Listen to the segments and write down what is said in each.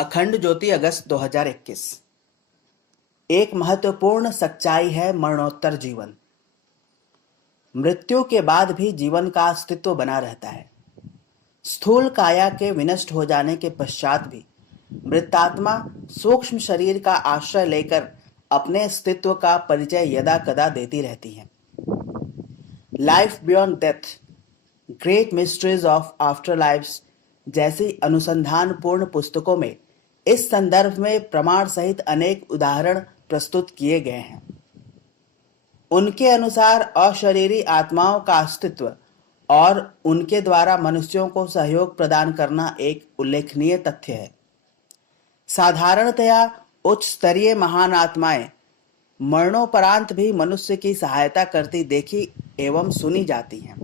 अखंड ज्योति अगस्त 2021। एक महत्वपूर्ण सच्चाई है मरणोत्तर जीवन। मृत्यु के बाद भी जीवन का अस्तित्व बना रहता है। स्थूल काया के विनष्ट हो जाने के पश्चात भी मृतात्मा सूक्ष्म शरीर का आश्रय लेकर अपने अस्तित्व का परिचय यदा कदा देती रहती है। Life beyond death, great mysteries of after lifes जैसी अनुसंधानपूर्ण पुस्तकों में इस संदर्भ में प्रमाण सहित अनेक उदाहरण प्रस्तुत किए गए हैं। उनके अनुसार अशरीरी आत्माओं का अस्तित्व और उनके द्वारा मनुष्यों को सहयोग प्रदान करना एक उल्लेखनीय तथ्य है। साधारणतया उच्च स्तरीय महान आत्माएं मरणोपरांत भी मनुष्य की सहायता करती देखी एवं सुनी जाती हैं।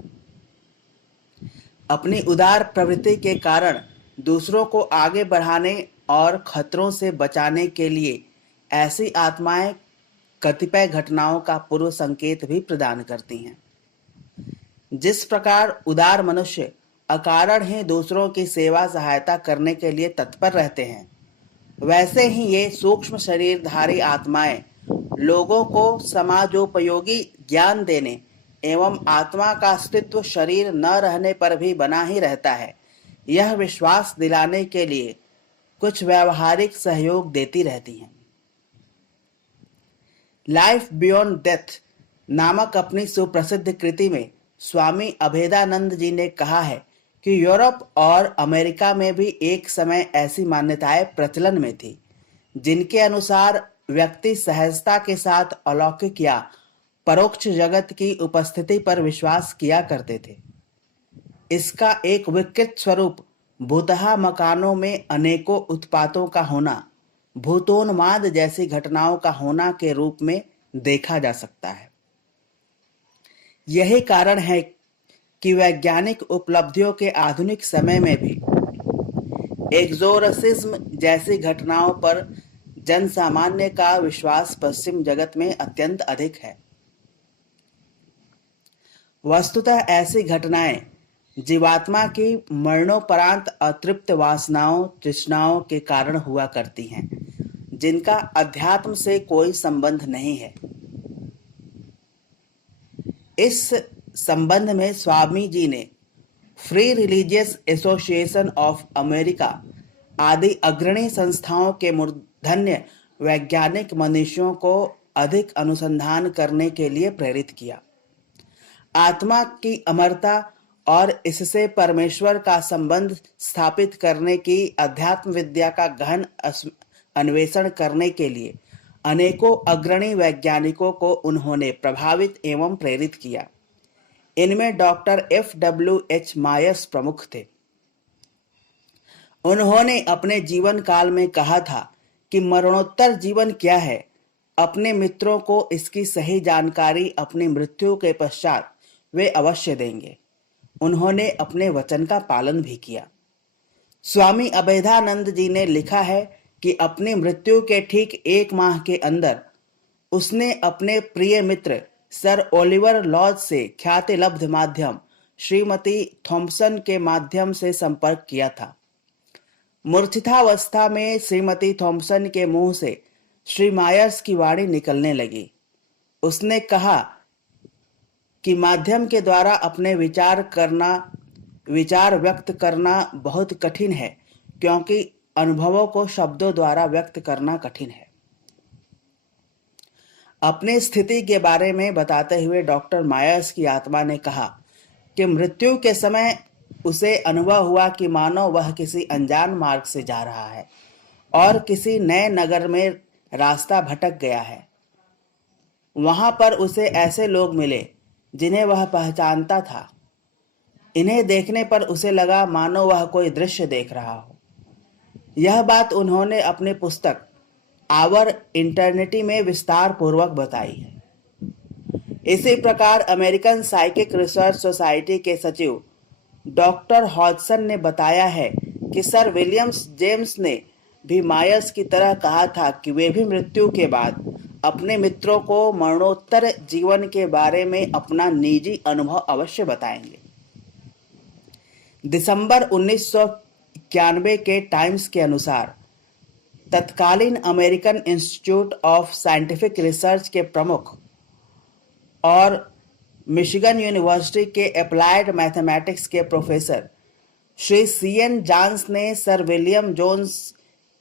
अपनी उदार प्रवृत्ति के कारण दूसरों को आगे बढ़ाने और खतरों से बचाने के लिए ऐसी आत्माएं कतिपय घटनाओं का पूर्व संकेत भी प्रदान करती हैं। जिस प्रकार उदार मनुष्य अकारण ही दूसरों की सेवा सहायता करने के लिए तत्पर रहते हैं, वैसे ही ये सूक्ष्म शरीरधारी आत्माएं लोगों को समाजोपयोगी ज्ञान देने एवं आत्मा का अस्तित्व शरीर न रहने पर भी बना ही रहता है, यह विश्वास दिलाने के लिए कुछ व्यावहारिक सहयोग देती रहती हैं। लाइफ बियॉन्ड डेथ नामक अपनी सुप्रसिद्ध कृति में स्वामी अभेदानंद जी ने कहा है कि यूरोप और अमेरिका में भी एक समय ऐसी मान्यताएं प्रचलन में थी जिनके अनुसार व्यक्ति सहजता के साथ अलौकिक या परोक्ष जगत की उपस्थिति पर विश्वास किया करते थे। इसका एक विकृत स्वरूप भूतहा मकानों में अनेकों उत्पातों का होना, भूतोन्माद जैसी घटनाओं का होना के रूप में देखा जा सकता है। यही कारण है कि वैज्ञानिक उपलब्धियों के आधुनिक समय में भी एक्सोर्सिज्म जैसी घटनाओं पर जनसामान्य का विश्वास पश्चिम जगत में अत्यंत अधिक है। वस्तुतः ऐसी घटनाएं जीवात्मा की मरणोपरांत अतृप्त वासनाओं तृष्णाओं के कारण हुआ करती हैं, जिनका अध्यात्म से कोई संबंध नहीं है। इस संबंध में स्वामी जी ने free religious association of America आदि अग्रणी संस्थाओं के मूर्धन्य वैज्ञानिक मनुष्यों को अधिक अनुसंधान करने के लिए प्रेरित किया। आत्मा की अमरता और इससे परमेश्वर का संबंध स्थापित करने की अध्यात्म विद्या का गहन अन्वेषण करने के लिए अनेकों अग्रणी वैज्ञानिकों को उन्होंने प्रभावित एवं प्रेरित किया। इनमें डॉक्टर FWH मायर्स प्रमुख थे। उन्होंने अपने जीवन काल में कहा था कि मरणोत्तर जीवन क्या है, अपने मित्रों को इसकी सही जानकारी अपनी मृत्यु के पश्चात वे अवश्य देंगे। उन्होंने अपने वचन का पालन भी किया। स्वामी अभेदानंद जी ने लिखा है कि अपनी मृत्यु के ठीक 1 माह के अंदर उसने अपने प्रिय मित्र सर ओलिवर लॉज से ख्यातिलब्ध माध्यम श्रीमती थॉम्पसन के माध्यम से संपर्क किया था। मूर्छितावस्था में श्रीमती थॉम्पसन के मुंह से श्री मायर्स की वाणी निकलने लगी। उसने कहा कि माध्यम के द्वारा अपने विचार व्यक्त करना बहुत कठिन है, क्योंकि अनुभवों को शब्दों द्वारा व्यक्त करना कठिन है। अपनी स्थिति के बारे में बताते हुए डॉक्टर मायर्स की आत्मा ने कहा कि मृत्यु के समय उसे अनुभव हुआ कि मानो वह किसी अनजान मार्ग से जा रहा है और किसी नए नगर में रास्ता भटक गया है। वहां पर उसे ऐसे लोग मिले जिन्हें वह पहचानता था। इन्हें देखने पर उसे लगा मानो वह कोई दृश्य देख रहा हो। यह बात उन्होंने अपनी पुस्तक आवर इंटर्निटी में विस्तार पूर्वक बताई है। इसी प्रकार अमेरिकन साइकिक रिसर्च सोसाइटी के सचिव डॉक्टर हॉडसन ने बताया है कि सर विलियम्स जेम्स ने भी मायर्स की तरह कहा था कि वे भी मृत्यु के बाद अपने मित्रों को मरणोत्तर जीवन के बारे में अपना निजी अनुभव अवश्य बताएंगे। दिसंबर 1991 के टाइम्स के अनुसार तत्कालीन American institute of scientific research के प्रमुख और मिशिगन यूनिवर्सिटी के अप्लाइड मैथमेटिक्स के प्रोफेसर श्री सीएन जॉन्स ने सर विलियम जोन्स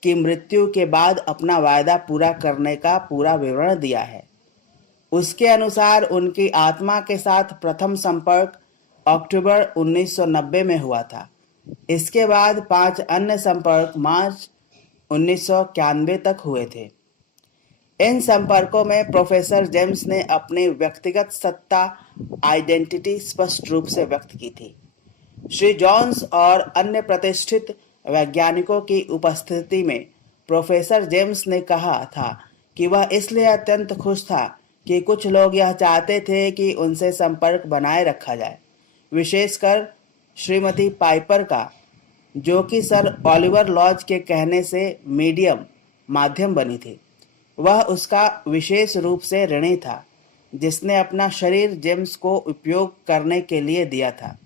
की मृत्यु के बाद अपना वायदा पूरा करने का पूरा विवरण दिया है। उसके अनुसार उनकी आत्मा के साथ प्रथम संपर्क अक्टूबर 1990 में हुआ था। इसके बाद 5 अन्य संपर्क मार्च 1991 तक हुए थे। इन संपर्कों में प्रोफेसर जेम्स ने अपनी व्यक्तिगत सत्ता आइडेंटिटी स्पष्ट रूप से व्यक्त की थी। श्री जॉन्स और अन्य प्रतिष्ठित वैज्ञानिकों की उपस्थिति में प्रोफेसर जेम्स ने कहा था कि वह इसलिए अत्यंत खुश था कि कुछ लोग यह चाहते थे कि उनसे संपर्क बनाए रखा जाए, विशेषकर श्रीमती पाइपर का, जो कि सर ओलिवर लॉज के कहने से माध्यम बनी थी। वह उसका विशेष रूप से ऋणी था, जिसने अपना शरीर जेम्स को उपयोग करने के लिए दिया था।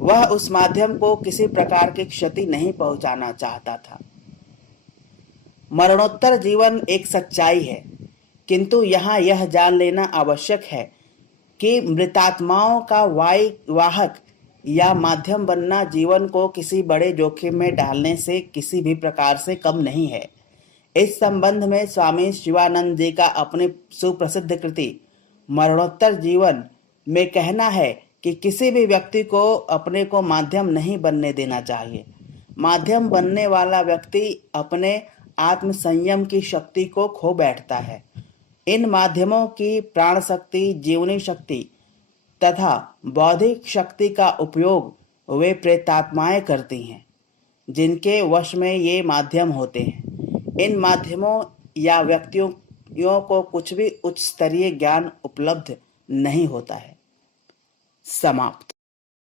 वह उस माध्यम को किसी प्रकार की क्षति नहीं पहुंचाना चाहता था। मरणोत्तर जीवन एक सच्चाई है, किंतु यहाँ यह जान लेना आवश्यक है कि मृतात्माओं का वाहक या माध्यम बनना जीवन को किसी बड़े जोखिम में डालने से किसी भी प्रकार से कम नहीं है। इस संबंध में स्वामी शिवानंद जी का अपनी सुप्रसिद्ध कृति मरणोत्तर जीवन में कहना है कि किसी भी व्यक्ति को अपने को माध्यम नहीं बनने देना चाहिए। माध्यम बनने वाला व्यक्ति अपने आत्म संयम की शक्ति को खो बैठता है। इन माध्यमों की प्राण शक्ति, जीवनी शक्ति तथा बौद्धिक शक्ति का उपयोग वे प्रेतात्माएं करती हैं, जिनके वश में ये माध्यम होते हैं। इन माध्यमों या व्यक्तियों को कुछ भी उच्च स्तरीय ज्ञान उपलब्ध नहीं होता है। समाप्त।